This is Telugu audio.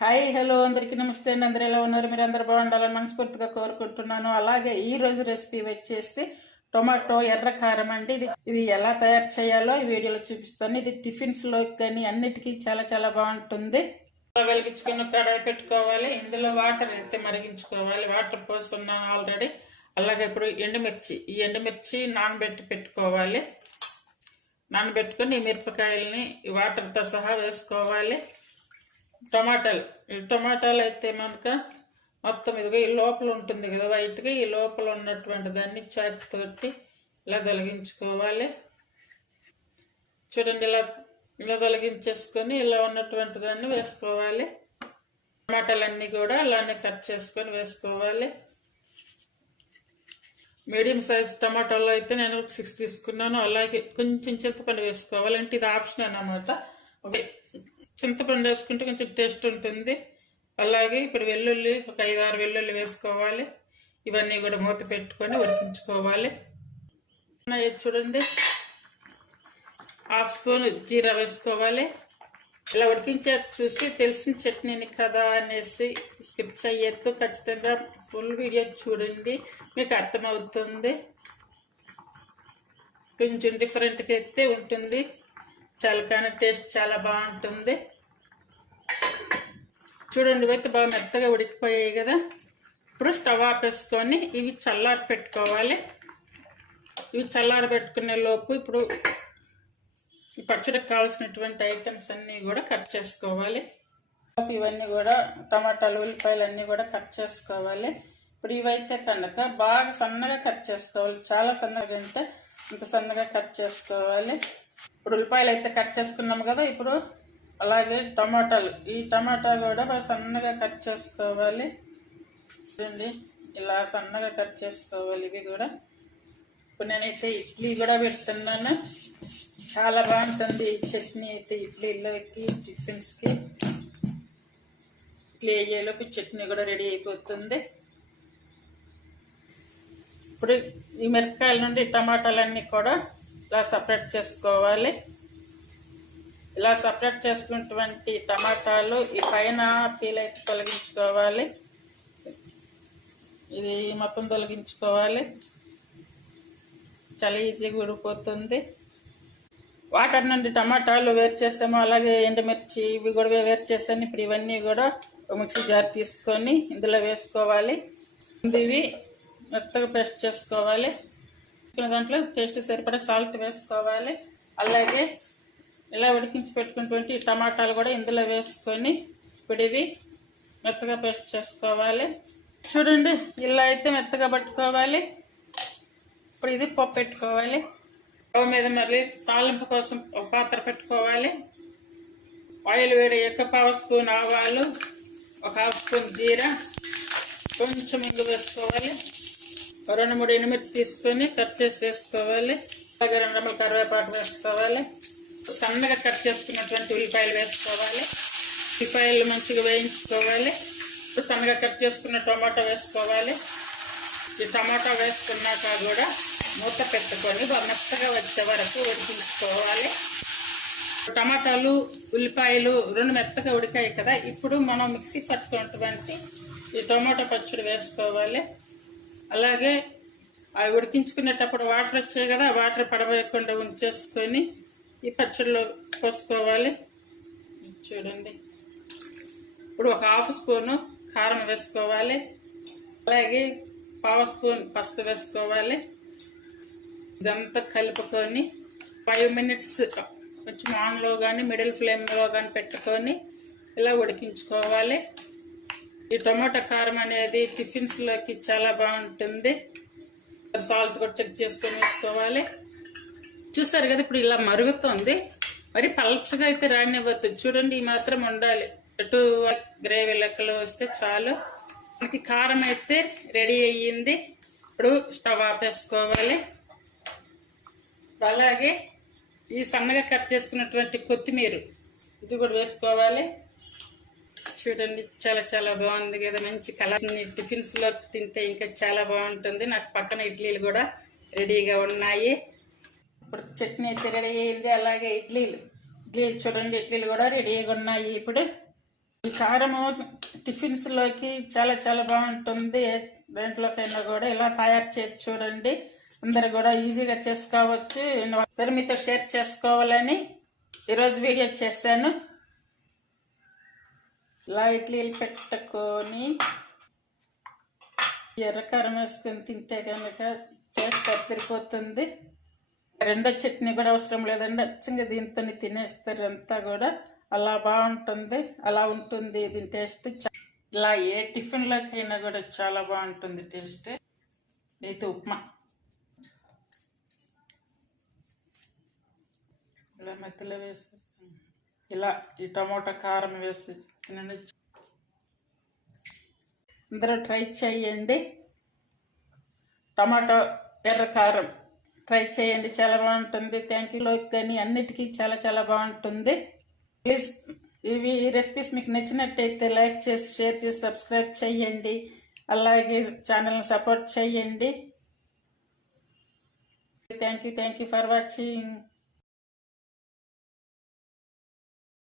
హాయ్ హలో అందరికీ నమస్తే అండి. అందరు ఎలా ఉన్నారు? మీరు అందరు బాగుండాలని మనస్ఫూర్తిగా కోరుకుంటున్నాను. అలాగే ఈ రోజు రెసిపీ వచ్చేసి టొమాటో ఎర్ర కారం అండి. ఇది ఇది ఎలా తయారు చేయాలో ఈ వీడియోలో చూపిస్తాను. ఇది టిఫిన్స్లో కానీ అన్నిటికీ చాలా చాలా బాగుంటుంది. వెలిగించుకుని కడాయి పెట్టుకోవాలి. ఇందులో వాటర్ అయితే మరిగించుకోవాలి? వాటర్ పోస్తున్నాను ఆల్రెడీ. అలాగే ఇప్పుడు ఎండుమిర్చి ఈ ఎండుమిర్చి నానబెట్టి పెట్టుకోవాలి. నానబెట్టుకొని ఈ మిరపకాయలని వాటర్తో సహా వేసుకోవాలి. టమాటాలు. ఈ టమాటాలు అయితే మనక మొత్తం ఇదిగో ఈ లోపల ఉంటుంది కదా వైట్గా ఈ లోపల ఉన్నటువంటి దాన్ని చాకుతోటి ఇలా తొలగించుకోవాలి. చూడండి ఇలా ఇలా తొలగించేసుకొని ఇలా ఉన్నటువంటి దాన్ని వేసుకోవాలి. టమాటాలన్నీ కూడా అలానే కట్ చేసుకొని వేసుకోవాలి. మీడియం సైజ్ టమాటాలో అయితే నేను సిక్స్ తీసుకున్నాను. అలాగే కొంచెం చింతపండు వేసుకోవాలి. అంటే ఇది ఆప్షన్ అన్నమాట. ఓకే. చింతపండు వేసుకుంటే కొంచెం టేస్ట్ ఉంటుంది. అలాగే ఇప్పుడు వెల్లుల్లి ఒక ఐదు ఆరు వెల్లుల్లి వేసుకోవాలి. ఇవన్నీ కూడా మూత పెట్టుకొని ఉడికించుకోవాలి. చూడండి. హాఫ్ స్పూన్ జీరా వేసుకోవాలి. ఇలా ఉడికించే చూసి తెలిసిన చట్నీని కదా అనేసి స్కిప్ చేయొద్దు. ఖచ్చితంగా ఫుల్ వీడియో చూడండి. మీకు అర్థమవుతుంది. కొంచెం డిఫరెంట్గా అయితే ఉంటుంది. చాలా టేస్ట్ చాలా బాగుంటుంది. చూడండి అయితే బాగా మెత్తగా ఉడికిపోయాయి కదా. ఇప్పుడు స్టవ్ ఆపేసుకొని ఇవి చల్లారి పెట్టుకోవాలి. ఇవి చల్లారి పెట్టుకునే లోపు ఇప్పుడు ఈ పచ్చడికి కావాల్సినటువంటి ఐటమ్స్ అన్నీ కూడా కట్ చేసుకోవాలి. ఇవన్నీ కూడా టమాటాలు ఉల్లిపాయలు అన్నీ కూడా కట్ చేసుకోవాలి. ఇప్పుడు ఇవైతే కనుక బాగా సన్నగా కట్ చేసుకోవాలి. చాలా సన్నగా అంటే ఇంత సన్నగా కట్ చేసుకోవాలి. ఇప్పుడు ఉల్లిపాయలు అయితే కట్ చేసుకున్నాం కదా ఇప్పుడు అలాగే టమాటాలు. ఈ టమాటా కూడా సన్నగా కట్ చేసుకోవాలి. చూడండి ఇలా సన్నగా కట్ చేసుకోవాలి ఇవి కూడా. ఇప్పుడు నేనైతే ఇడ్లీ కూడా పెడుతున్నాను. చాలా బాగుంటుంది ఈ చట్నీ అయితే ఇడ్లీలోకి టిఫిన్స్కి. ఇడ్లీ అయ్యేలోపు చట్నీ కూడా రెడీ అయిపోతుంది. ఇప్పుడు ఈ మిరపకాయల నుండి టమాటాలన్నీ కూడా ఇలా సపరేట్ చేసుకోవాలి. ఇలా సపరేట్ చేసుకున్నటువంటి టమాటాలు ఈ పైన పీల్ అయితే తొలగించుకోవాలి. ఇది మొత్తం తొలగించుకోవాలి. చాలా ఈజీగా ఉడిపోతుంది వాటర్ నుండి టమాటాలు వేరు చేసాము. అలాగే ఎండుమిర్చి ఇవి కూడా వేరు చేసాను. ఇప్పుడు ఇవన్నీ కూడా మిక్సీ జార్ తీసుకొని ఇందులో వేసుకోవాలి. ఇవి మెత్తగా పేస్ట్ చేసుకోవాలి. దాంట్లో టేస్ట్ సరిపడా సాల్ట్ వేసుకోవాలి. అలాగే ఇలా ఉడికించి పెట్టుకున్నటువంటి టమాటాలు కూడా ఇందులో వేసుకొని ఇప్పుడు మెత్తగా పేస్ట్ చేసుకోవాలి. చూడండి ఇలా అయితే మెత్తగా పట్టుకోవాలి. ఇప్పుడు ఇది పప్పు పెట్టుకోవాలి. స్టవ్ మీద మళ్ళీ తాలింపు కోసం ఒక పాత్ర పెట్టుకోవాలి. ఆయిల్ వేడి ఒక పావు స్పూన్ ఆవాలు ఒక హాఫ్ స్పూన్ జీరా కొంచెం ఇంగు వేసుకోవాలి. రెండు మూడు ఎండుమిర్చి తీసుకొని కట్ చేసి వేసుకోవాలి. అలాగే రెండు రెమ్మల కరివేపాకు వేసుకోవాలి. సన్నగా కట్ చేసుకున్నటువంటి ఉల్లిపాయలు వేసుకోవాలి. ఉల్లిపాయలు మంచిగా వేయించుకోవాలి. సన్నగా కట్ చేసుకున్న టమాటా వేసుకోవాలి. ఈ టమాటా వేసుకున్నాక కూడా మూత పెట్టుకొని మెత్తగా వచ్చే వరకు ఉడికించుకోవాలి. టమాటాలు ఉల్లిపాయలు రెండు మెత్తగా ఉడికాయి కదా. ఇప్పుడు మనం మిక్సీ పట్టుకున్నటువంటి ఈ టమాటా పచ్చడి వేసుకోవాలి. అలాగే అవి ఉడికించుకునేటప్పుడు వాటర్ వచ్చాయి కదా వాటర్ పడవేయకుండా ఉంచేసుకొని ఈ పచ్చడిలో పోసుకోవాలి. చూడండి. ఇప్పుడు ఒక హాఫ్ స్పూను కారం వేసుకోవాలి. అలాగే పావు స్పూన్ పసుపు వేసుకోవాలి. ఇదంతా కలుపుకొని ఫైవ్ మినిట్స్ కొంచెం ఆన్లో కానీ మిడిల్ ఫ్లేమ్లో కానీ పెట్టుకొని ఇలా ఉడికించుకోవాలి. ఈ టమాటా కారం అనేది టిఫిన్స్లోకి చాలా బాగుంటుంది. సాల్ట్ కూడా చెక్ చేసుకొని వేసుకోవాలి. చూసారు కదా ఇప్పుడు ఇలా మరుగుతుంది. మరి పలచగా అయితే రానివ్వద్దు. చూడండి ఈ మాత్రం ఉండాలి. అటు గ్రేవీ లెక్కలు వస్తే చాలు. మనకి కారం అయితే రెడీ అయ్యింది. ఇప్పుడు స్టవ్ ఆపేసుకోవాలి. అలాగే ఈ సన్నగా కట్ చేసుకున్నటువంటి కొత్తిమీర ఇది కూడా వేసుకోవాలి. చూడండి చాలా చాలా బాగుంది కదా. మంచి కలర్. టిఫిన్స్లో తింటే ఇంకా చాలా బాగుంటుంది. నాకు పక్కన ఇడ్లీలు కూడా రెడీగా ఉన్నాయి. ఇప్పుడు చట్నీ అయితే రెడీ అయింది. అలాగే ఇడ్లీలు. ఇడ్లీలు చూడండి ఇడ్లీలు కూడా రెడీగా ఉన్నాయి ఇప్పుడు. ఈ కారము టిఫిన్స్లోకి చాలా చాలా బాగుంటుంది. దాంట్లోకైనా దేంట్లోకైనా కూడా ఇలా తయారు చేసి చూడండి. అందరు కూడా ఈజీగా చేసుకోవచ్చు. సరే మీతో షేర్ చేసుకోవాలని ఈరోజు వీడియో చేశాను. ఇలా ఇడ్లీలు పెట్టుకొని ఎర్రకారం వేసుకొని తింటే కనుక టేస్ట్ అద్దరిపోతుంది. రెండో చట్నీ కూడా అవసరం లేదండి. అచ్చంగా దీంతో తినేస్తారు అంతా కూడా. అలా బాగుంటుంది. అలా ఉంటుంది దీని టేస్ట్. ఇలా ఏ టిఫిన్లోకైనా కూడా చాలా బాగుంటుంది టేస్ట్. ఇది ఉప్మా. ఇలా మెత్తలో వేసేసి ఇలా ఈ టమోటా కారం వేసి అందరూ ట్రై చేయండి. టమాటో ఎర్ర కారం ట్రై చేయండి. చాలా బాగుంటుంది. థ్యాంక్ యూ లోక్ కానీ అన్నిటికీ చాలా చాలా బాగుంటుంది. ప్లీజ్ ఇవి రెసిపీస్ మీకు నచ్చినట్టయితే లైక్ చేసి షేర్ చేసి సబ్స్క్రైబ్ చేయండి. అలాగే ఛానల్ని సపోర్ట్ చేయండి. Thank you thank you for watching